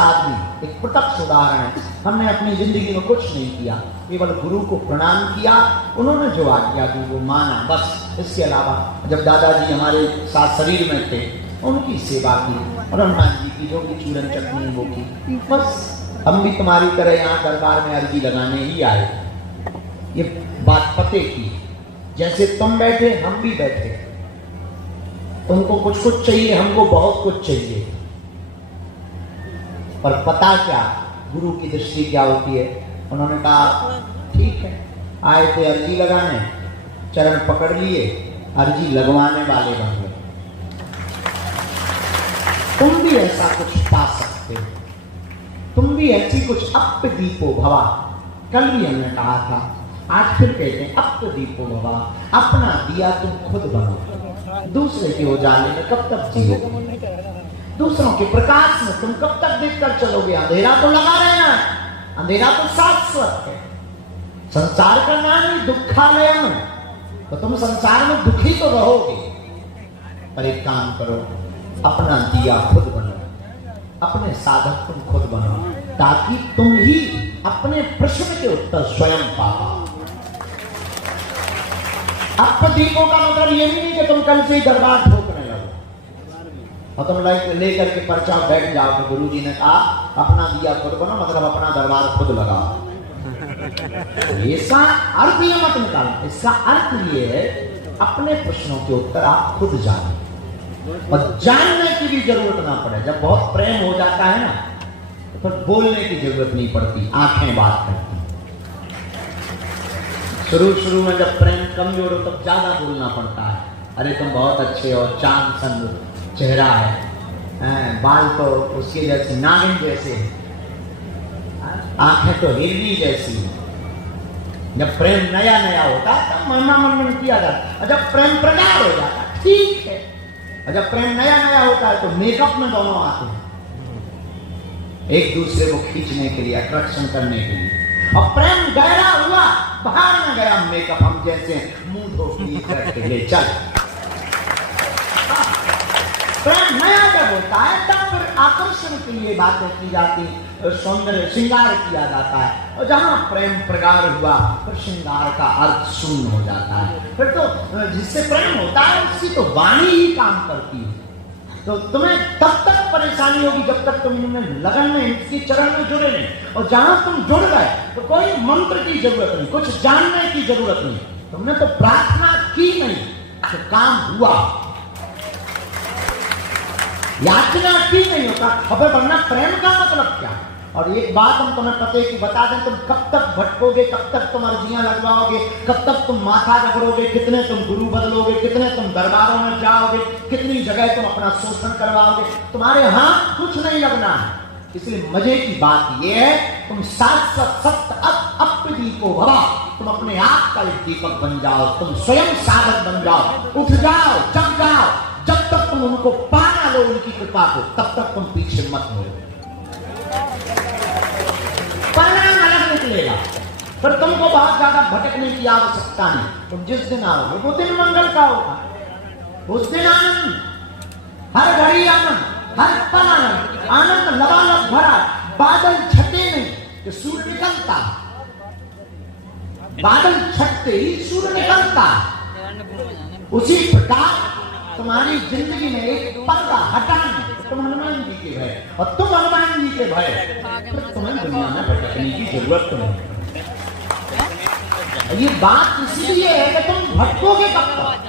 आदमी एक प्रत्यक्ष उदाहरण है। हमने अपनी जिंदगी में कुछ नहीं किया, केवल गुरु को प्रणाम किया, उन्होंने जो आज्ञा दी वो माना, बस। इसके अलावा जब दादाजी हमारे साथ शरीर में थे, उनकी सेवा की और हनुमान जी की जो भी चूरन चटनी वो की, बस। हम भी तुम्हारी तरह यहाँ दरबार में अर्जी लगाने ही आए, ये बात पते की। जैसे तुम बैठे हम भी बैठे, तुमको कुछ कुछ चाहिए, हमको बहुत कुछ चाहिए, पर पता क्या गुरु की दृष्टि क्या होती है। उन्होंने कहा ठीक है, आए थे अर्जी लगाने, चरण पकड़ लिए, अर्जी लगवाने वाले बन गए। तुम भी ऐसा कुछ पा सकते हो, तुम भी ऐसी कुछ अप्पदीपो भवा। कल भी हमने कहा था, आज फिर कहते हैं अप्पदीपो भवा। अपना दिया तुम खुद बनो, दूसरे के उजाले में कब तक जियोगे? दूसरों के प्रकाश में तुम कब तक देखकर चलोगे? अंधेरा तो लगा रहना है, अंधेरा तो शाश्वत है। संसार का नाम ही दुखालयम, तो तुम संसार में दुखी तो रहोगे, पर एक काम करो, अपना दिया खुद बनो, अपने साधक तुम खुद बनो, ताकि तुम ही अपने प्रश्न के उत्तर स्वयं पाओ। अप्पदीपों का मतलब ये नहीं कि तुम कल से ही दरबार ठोकने लगो और तुम लेकर के पर्चा बैठ जाओ कि गुरु जी ने कहा अपना दिया खुद बनो, मतलब अपना दरबार खुद लगाओ। ऐसा अर्थ ये मत निकालना। इसका अर्थ ये है अपने प्रश्नों के उत्तर आप खुद जाने, और जानने की भी जरूरत ना पड़े। जब बहुत प्रेम हो जाता है ना, तो फिर बोलने की जरूरत नहीं पड़ती, आंखें बात करती। शुरू में जब प्रेम कमजोर हो तब ज्यादा बोलना पड़ता है। अरे तुम बहुत अच्छे हो, चांद सन चेहरा है, बाल तो उसके जैसे नागिन जैसे, आंखें तो हिरनी जैसी। जब प्रेम नया नया होता तब महिमा मनन किया जाता, और जब प्रेम प्रगाढ़ हो जाता ठीक है, और जब प्रेम नया नया होता है तो मेकअप में दोनों आते हैं एक दूसरे को खींचने के लिए, अट्रैक्शन करने के लिए। और प्रेम गहरा हुआ, बाहर में गया मेकअप, हम जैसे मुंह धो करके ले चल। प्रेम नया जब होता है तब फिर आकर्षण के लिए बातें की जाती, सौंदर्य श्रृंगार किया जाता है। और जहां प्रेम प्रगाढ़ हुआ फिर श्रृंगार का अर्थ शून्य हो जाता है। फिर तो जिससे प्रेम होता है उसकी तो वाणी ही काम करती है। तो तुम्हें तब तक परेशानी होगी जब तक तुम इनमें लगन में, इसके चरण में जुड़े नहीं। और जहां तुम जुड़ गए तो कोई मंत्र की जरूरत नहीं, कुछ जानने की जरूरत नहीं, तुमने तो प्रार्थना की नहीं तो काम हुआ, याचना की नहीं होता। खबर बनना प्रेम का मतलब क्या? और एक बात हम तुम्हें पते की बता दें, तुम कब तक भटकोगे, कब तक तुम अर्जियां लगवाओगे, कब तक तुम माथा रगड़ोगे, कितने तुम गुरु बदलोगे, कितने तुम दरबारों में जाओगे, कितनी जगह तुम अपना शोषण करवाओगे, तुम्हारे हाथ कुछ नहीं लगना है। इसलिए मजे की बात यह है, तुम शाश्वत सत्य अप्पदीपो भवा, तुम अपने आप का एक दीपक बन जाओ, तुम स्वयं साधक बन जाओ, उठ जाओ, जग जाओ। जब तक तुम उनको पाना लो, उनकी कृपा को, तब तक तुम पीछे मत हो। परिणाम अलग निकलेगा, फिर तुमको बहुत ज्यादा भटकने की आवश्यकता नहीं। तुम जिस दिन आओगे वो दिन मंगल का होगा, उस दिन आनंद, हर घड़ी आनंद, हर पल आनंद, आनंद लबालब भरा। बादल छटे नहीं कि सूर्य निकलता, बादल छटते ही सूर्य निकलता। उसी प्रकार तुम्हारी जिंदगी में एक पर्दा हटाने, तुम हनुमान जी के भय, और तुम हनुमान जी के भय, तो तुम्हें दुनिया में भटकने की जरूरत नहीं। ये बात इसलिए है कि तुम भटकोगे कब तक?